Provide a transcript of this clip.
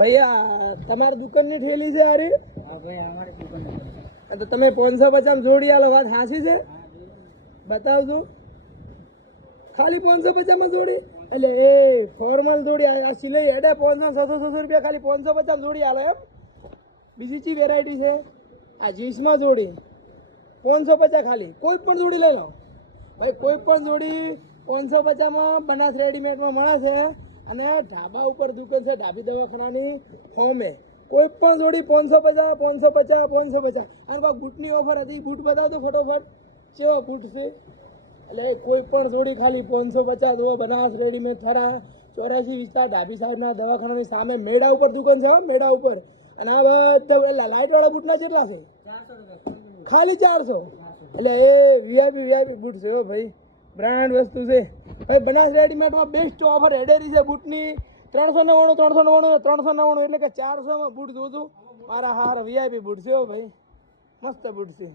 भैया તમારી દુકાનની ઠેલી છે આરી? હા ભાઈ અમારી દુકાન તો તમે 550 જોડી આલો, વાત સાચી છે? બતાવજો ખાલી 550 માં જોડી, એટલે એ ફોર્મલ જોડી આ સિલાઈ હેડે 500-600 રૂપિયા ખાલી 550 જોડી આલે એમ? બીજી ચી વેરાયટી છે આ જીન્સમાં જોડી 550 ખાલી, કોઈ પણ જોડી લઈ લો ભાઈ, કોઈ પણ જોડી 550 માં બનાસ રેડીમેડમાં મળે છે. અને ઢાબા ઉપર દુકાન છે ઢાબી દવાખાનાની હોમે, કોઈ પણ જોડી 550. અને બા બૂટની ઓફર હતી, બૂટ બતાવજો ફટોફટ કેવો બૂટ છે. એટલે કોઈ પણ જોડી ખાલી 550. બનાસ રેડીમેડ થરા 84 વિસ્તાર ઢાબી સાહેબના દવાખાનાની સામે મેળા ઉપર દુકાન છે, મેળા ઉપર. અને આ બધા લાઇટ વાળા બૂટના કેટલા છે? 400 રૂપિયા ખાલી 400. એટલે એ વીઆઈપી બૂટ છે હો ભાઈ, બ્રાન્ડ વસ્તુ છે ભાઈ. બનાસ રેડીમેડમાં બેસ્ટ ઓફર હેડેરી છે બૂટની 399 એટલે કે 400 માં બૂટ જોતું મારા હાર વીઆઈપી બૂટ છે હો ભાઈ, મસ્ત બૂટ છે.